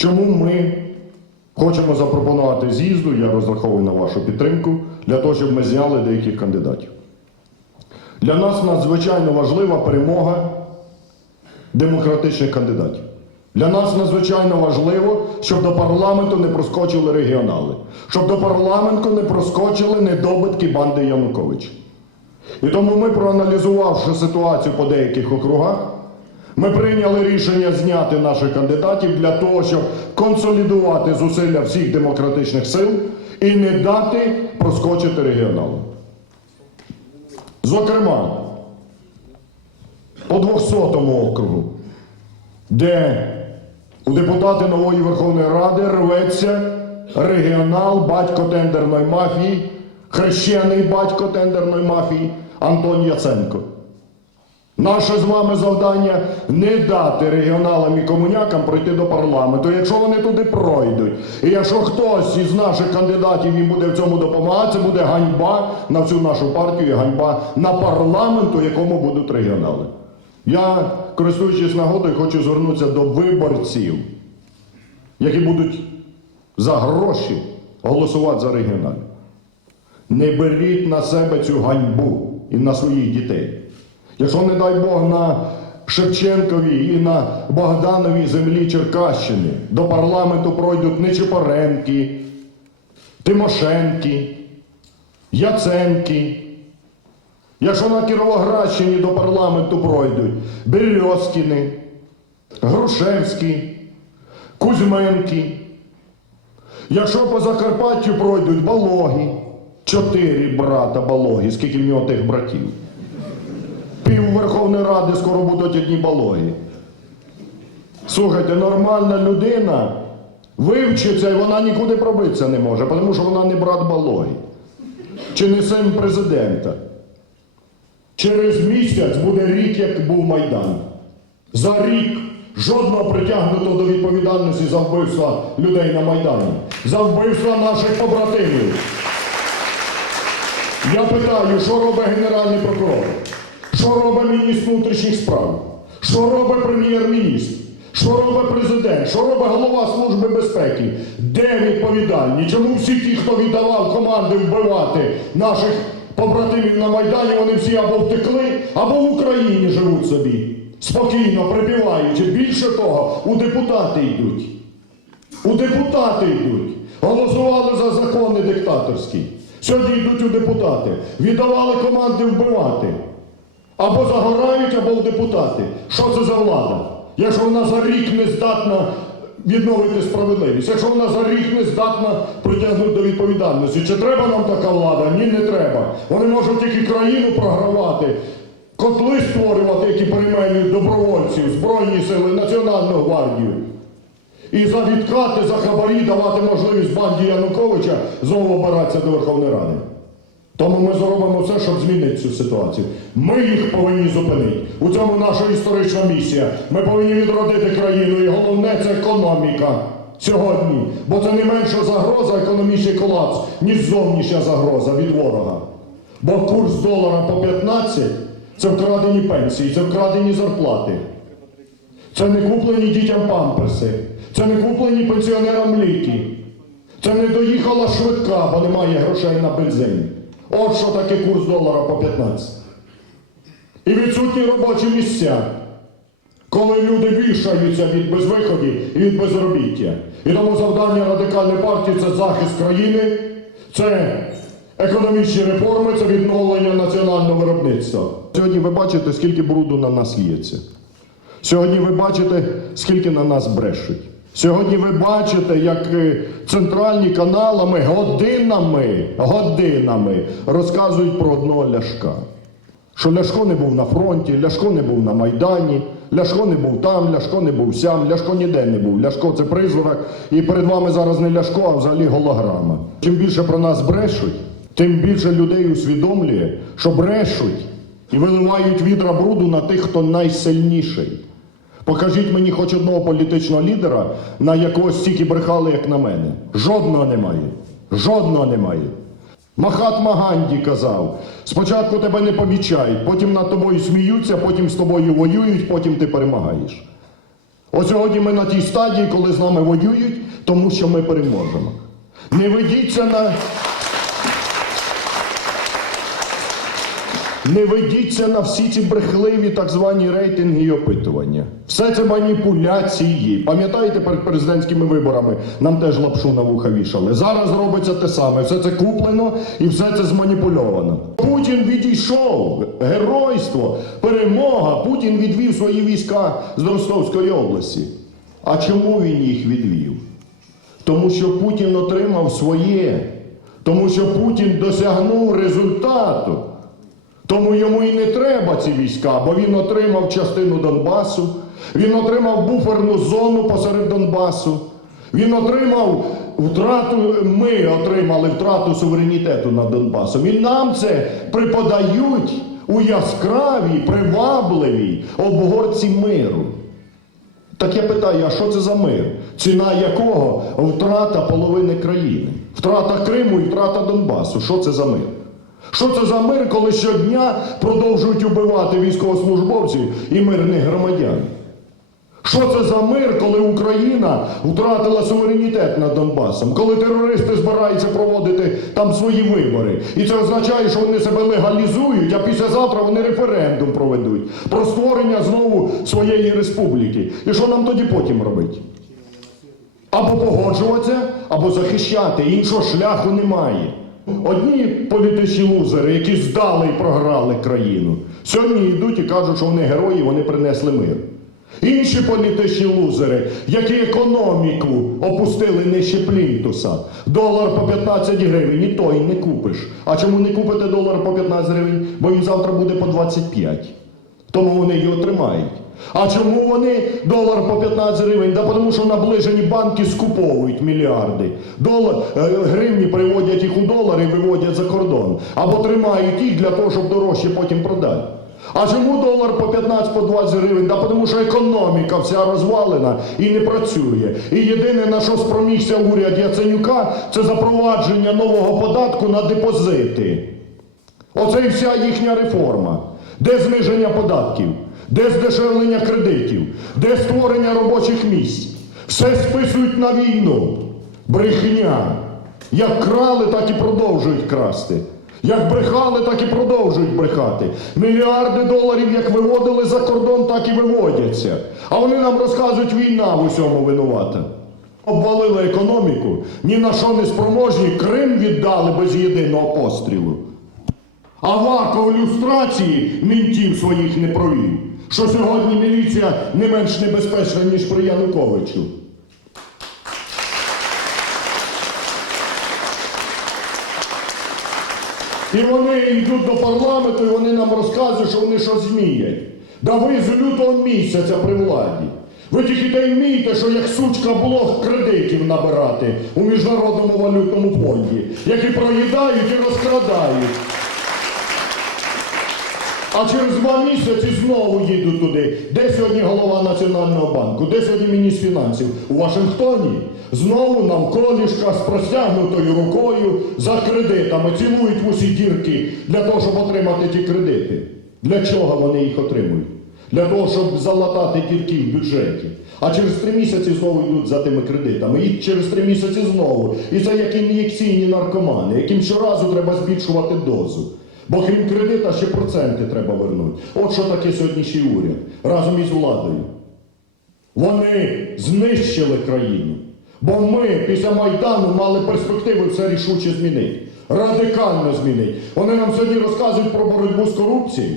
Чому ми хочемо запропонувати з'їзду, я розраховую на вашу підтримку, для того, щоб ми зняли деяких кандидатів. Для нас надзвичайно важлива перемога демократичних кандидатів. Для нас надзвичайно важливо, щоб до парламенту не проскочили регіонали, щоб до парламенту не проскочили недобитки банди Януковича. І тому ми, проаналізувавши ситуацію по деяких округах, ми прийняли рішення зняти наших кандидатів для того, щоб консолідувати зусилля всіх демократичних сил і не дати проскочити регіоналам. Зокрема, по 200-му округу, де у депутати нової Верховної Ради рветься регіонал, батько тендерної мафії, хрещений батько тендерної мафії Антон Яценко. Наше з вами завдання не дати регіоналам і комунякам пройти до парламенту, якщо вони туди пройдуть. І якщо хтось із наших кандидатів їм буде в цьому допомагати, це буде ганьба на всю нашу партію і ганьба на парламент, у якому будуть регіонали. Я, користуючись нагодою, хочу звернутися до виборців, які будуть за гроші голосувати за регіоналів. Не беріть на себе цю ганьбу і на своїх дітей. Якщо, не дай Бог, на Шевченковій і на Богдановій землі Черкащини до парламенту пройдуть Нечипоренки, Тимошенки, Яценки. Якщо на Кіровоградщині до парламенту пройдуть Березкіни, Грушевські, Кузьменки, якщо по Закарпаттю пройдуть Балоги, чотири брата Балоги, скільки в нього тих братів. Пів Верховної Ради скоро будуть одні балоги. Слухайте, нормальна людина вивчиться і вона нікуди пробитися не може, тому що вона не брат балоги. Чи не син президента. Через місяць буде рік, як був Майдан. За рік жодного притягнуто до відповідальності за вбивства людей на Майдані, за вбивства наших побратимів. Я питаю, що робить Генеральний прокурор? Що робить міністр внутрішніх справ? Що робить прем'єр-міністр? Що робить президент? Що робить голова Служби безпеки? Де відповідальні? Чому всі ті, хто віддавав команди вбивати наших побратимів на Майдані, вони всі або втекли, або в Україні живуть собі, спокійно припіваючи. Більше того, у депутати йдуть. У депутати йдуть. Голосували за закони диктаторські. Сьогодні йдуть у депутати. Віддавали команди вбивати. Або загорають, або в депутати. Що це за влада? Якщо вона за рік не здатна відновити справедливість, якщо вона за рік не здатна притягнути до відповідальності, чи треба нам така влада? Ні, не треба. Вони можуть тільки країну програвати, котли створювати, які перейменують добровольців, Збройні сили, Національну гвардію. І за відкати, за хабарі давати можливість банді Януковича знову обиратися до Верховної Ради. Тому ми зробимо все, щоб змінити цю ситуацію. Ми їх повинні зупинити. У цьому наша історична місія. Ми повинні відродити країну, і головне це економіка сьогодні. Бо це не менша загроза, економічний колапс, ніж зовнішня загроза від ворога. Бо курс долара по 15 це вкрадені пенсії, це вкрадені зарплати. Це не куплені дітям памперси, це не куплені пенсіонерам ліки. Це не доїхала швидка, бо немає грошей на бензин. От що таке курс долара по 15. І відсутні робочі місця, коли люди вішаються від безвиході і від безробіття. І тому завдання радикальної партії це захист країни, це економічні реформи, це відновлення національного виробництва. Сьогодні ви бачите, скільки бруду на нас лється. Сьогодні ви бачите, скільки на нас брешуть. Сьогодні ви бачите, як е, центральні каналами годинами, годинами розказують про одного Ляшка. Що Ляшко не був на фронті, Ляшко не був на Майдані, Ляшко не був там, Ляшко не був сям, Ляшко ніде не був. Ляшко це призрак, і перед вами зараз не Ляшко, а взагалі голограма. Чим більше про нас брешуть, тим більше людей усвідомлює, що брешуть і виливають відра бруду на тих, хто найсильніший. Покажіть мені хоч одного політичного лідера, на якого стільки брехали, як на мене. Жодного немає. Жодного немає. Махатма Ганді казав: спочатку тебе не помічають, потім над тобою сміються, потім з тобою воюють, потім ти перемагаєш. От сьогодні ми на тій стадії, коли з нами воюють, тому що ми переможемо. Не ведіться на. Не ведіться на всі ці брехливі так звані рейтинги і опитування. Все це маніпуляції. Пам'ятаєте, перед президентськими виборами нам теж лапшу на вуха вішали. Зараз робиться те саме. Все це куплено і все це зманіпульовано. Путін відійшов. Геройство, перемога. Путін відвів свої війська з Ростовської області. А чому він їх відвів? Тому що Путін отримав своє. Тому що Путін досягнув результату. Тому йому і не треба ці війська, бо він отримав частину Донбасу, він отримав буферну зону посеред Донбасу, він отримав втрату, ми отримали втрату суверенітету над Донбасом. І нам це преподають у яскравій, привабливій обгорці миру. Так я питаю, а що це за мир? Ціна якого втрата половини країни, втрата Криму і втрата Донбасу. Що це за мир? Що це за мир, коли щодня продовжують убивати військовослужбовців і мирних громадян? Що це за мир, коли Україна втратила суверенітет над Донбасом, коли терористи збираються проводити там свої вибори? І це означає, що вони себе легалізують, а післязавтра вони референдум проведуть про створення знову своєї республіки. І що нам тоді потім робити? Або погоджуватися, або захищати. Іншого шляху немає. Одні політичні лузери, які здали і програли країну, сьогодні йдуть і кажуть, що вони герої, вони принесли мир. Інші політичні лузери, які економіку опустили нижче плінтуса, долар по 15 гривень, і той не купиш. А чому не купите долар по 15 гривень? Бо він завтра буде по 25. Тому вони його тримають. А чому вони долар по 15 гривень? Да тому що наближені банки скуповують мільярди. Долар, е, гривні приводять їх у долари виводять за кордон. Або тримають їх для того, щоб дорожче потім продати. А чому долар по 15 по 20 гривень? Да тому що економіка вся розвалена і не працює. І єдине на що спромігся уряд Яценюка, це запровадження нового податку на депозити. Оце і вся їхня реформа. Де зниження податків, де здешевлення кредитів, де створення робочих місць. Все списують на війну. Брехня. Як крали, так і продовжують красти. Як брехали, так і продовжують брехати. Мільярди доларів як виводили за кордон, так і виводяться. А вони нам розказують, війна в усьому винувата. Обвалили економіку, ні на що не спроможні, Крим віддали без єдиного пострілу. А вако люстрації мінтів своїх не провів. Що сьогодні міліція не менш небезпечна, ніж при Януковичу. І вони йдуть до парламенту, і вони нам розказують, що вони щось зміють. Да ви з лютого місяця при владі. Ви тільки те вмієте, що як сучка блог кредитів набирати у Міжнародному валютному фонді, які проїдають і розкрадають. А через два місяці знову їдуть туди. Де сьогодні голова Національного банку? Де сьогодні міністр фінансів? У Вашингтоні. Знову навколішка з простягнутою рукою за кредитами. Цілують в усі дірки для того, щоб отримати ті кредити. Для чого вони їх отримують? Для того, щоб залатати дірки в бюджеті. А через три місяці знову йдуть за тими кредитами. І через три місяці знову. І це як ін'єкційні наркомани, яким щоразу треба збільшувати дозу. Бо крім кредита ще проценти треба вернути. От що таке сьогоднішній уряд разом із владою. Вони знищили країну. Бо ми після Майдану мали перспективи все рішуче змінити. Радикально змінити. Вони нам сьогодні розказують про боротьбу з корупцією.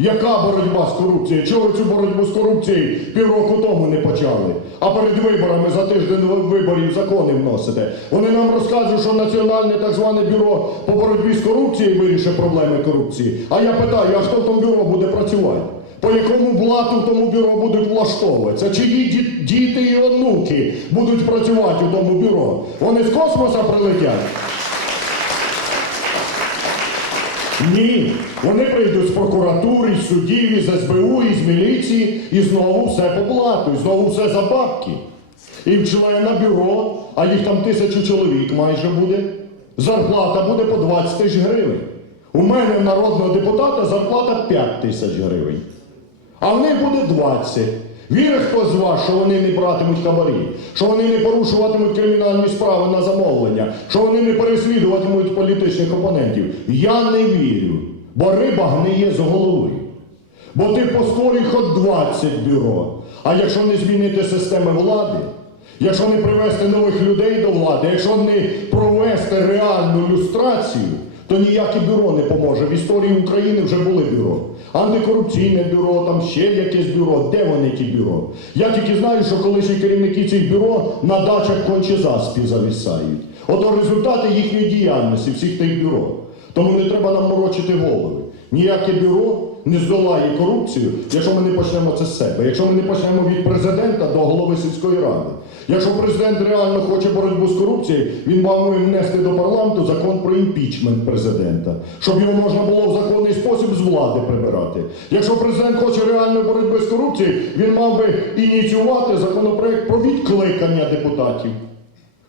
Яка боротьба з корупцією? Чого ви цю боротьбу з корупцією півроку тому не почали? А перед виборами за тиждень виборів закони вносите. Вони нам розказують, що Національне так зване бюро по боротьбі з корупцією вирішить проблеми корупції. А я питаю, а хто в тому бюро буде працювати? По якому блату в тому бюро будуть влаштовуватися? Чиї діти і онуки будуть працювати у тому бюро? Вони з космоса прилетять? Ні, вони прийдуть з прокуратури, з судів, із СБУ, із міліції, і знову все по блату, знову все за бабки. І в члена бюро, а їх там тисячу чоловік майже буде, зарплата буде по 20 тисяч гривень. У мене народного депутата зарплата 5 тисяч гривень. А в них буде 20. Вірить хто з вас, що вони не братимуть хабарі, що вони не порушуватимуть кримінальні справи на замовлення, що вони не переслідуватимуть політичних опонентів? Я не вірю, бо риба гниє з голови. Бо ти постворюй хоч 20 бюро. А якщо не змінити системи влади, якщо не привести нових людей до влади, якщо не провести реальну люстрацію, то ніяке бюро не поможе. В історії України вже були бюро. Антикорупційне бюро, там ще якесь бюро. Де вони ті бюро? Я тільки знаю, що колишні керівники цих бюро на дачах конче заспів завісають. Ото результати їхньої діяльності, всіх тих бюро. Тому не треба нам морочити голови. Ніяке бюро не здолає корупцію, якщо ми не почнемо це з себе, якщо ми не почнемо від президента до голови сільської ради. Якщо президент реально хоче боротьбу з корупцією, він би внести до парламенту закон про імпічмент президента, щоб його можна було в законний спосіб з влади прибирати. Якщо президент хоче реальної боротьби з корупцією, він мав би ініціювати законопроект про відкликання депутатів.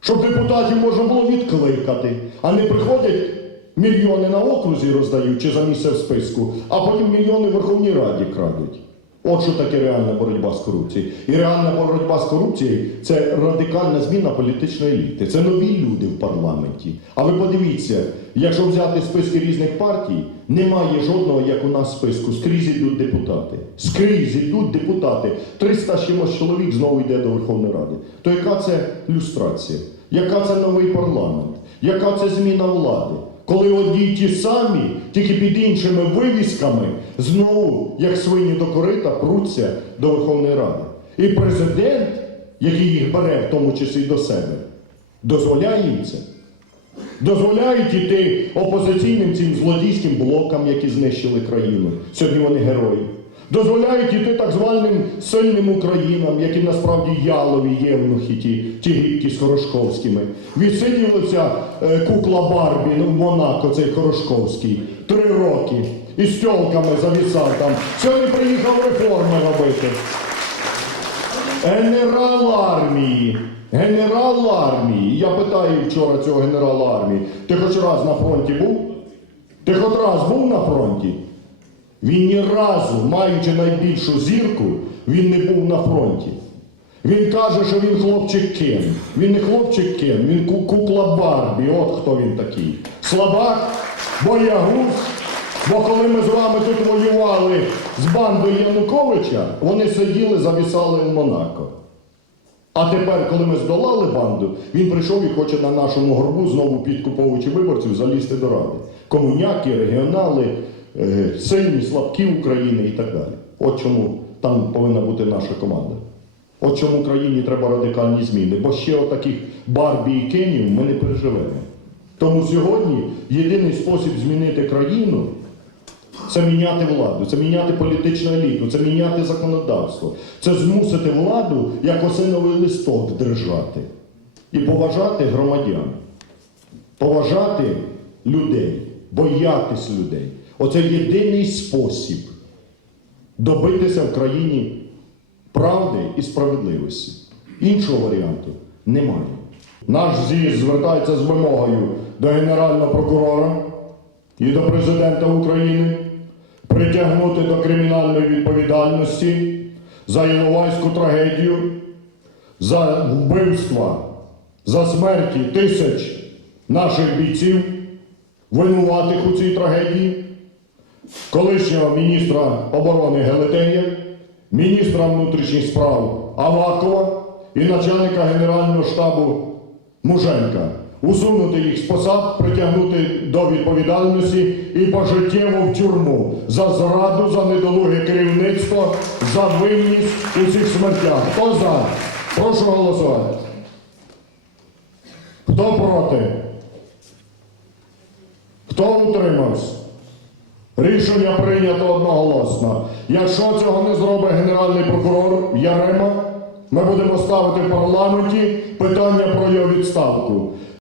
Щоб депутатів можна було відкликати, а не приходять мільйони на окрузі роздають чи за місце в списку, а потім мільйони в Верховній Раді крадуть. От що таке реальна боротьба з корупцією. І реальна боротьба з корупцією це радикальна зміна політичної еліти. Це нові люди в парламенті. А ви подивіться, якщо взяти списки різних партій, немає жодного, як у нас списку. Скрізь ідуть депутати. Скрізь ідуть депутати. 300 з чимось чоловік знову йде до Верховної Ради. То яка це люстрація? Яка це новий парламент? Яка це зміна влади? Коли одні ті самі, тільки під іншими вивісками, знову, як свині до корита, пруться до Верховної Ради. І президент, який їх бере, в тому числі до себе, дозволяє їм це. Дозволяють іти опозиційним цим злодійським блокам, які знищили країну. Сьогодні вони герої. Дозволяють іти так званим сильним Українам, які насправді ялові євнухи, ті, ті гібки з Хорошковськими. Відсиділася е, кукла Барбі ну, в Монако, цей Хорошковський, три роки. І з тьолками завісав там. Сьогодні приїхав реформи робити. Генерал армії. Генерал армії. Я питаю вчора цього генерала армії. Ти хоч раз на фронті був? Ти хоч раз був на фронті? Він ні разу, маючи найбільшу зірку, він не був на фронті. Він каже, що він хлопчик Кен. Він не хлопчик Кен, він кукла Барбі. От хто він такий. Слабак, боягуз. Бо коли ми з вами тут воювали з бандою Януковича, вони сиділи, завісали в Монако. А тепер, коли ми здолали банду, він прийшов і хоче на нашому горбу, знову підкуповуючи виборців, залізти до ради. Комуняки, регіонали, сильні, слабкі України і так далі. От чому там повинна бути наша команда. От чому країні треба радикальні зміни. Бо ще отаких Барбі і Кенів ми не переживемо. Тому сьогодні єдиний спосіб змінити країну це міняти владу, це міняти політичну еліту, це міняти законодавство, це змусити владу як осиновий листок держати і поважати громадян, поважати людей, боятись людей. Оце єдиний спосіб добитися в країні правди і справедливості. Іншого варіанту немає. Наш ЗІС звертається з вимогою до Генерального прокурора і до президента України притягнути до кримінальної відповідальності за Іловайську трагедію, за вбивства, за смерті тисяч наших бійців, винуватих у цій трагедії, колишнього міністра оборони Гелетея, міністра внутрішніх справ Авакова і начальника Генерального штабу Муженка. Усунути їх з посад, притягнути до відповідальності і пожиттєво в тюрму за зраду, за недолуге керівництво, за винність у цих смертях. Хто за? Прошу голосувати. Хто проти? Хто утримався? Рішення прийнято одноголосно. Якщо цього не зробить Генеральний прокурор Ярема, ми будемо ставити в парламенті питання про його відставку.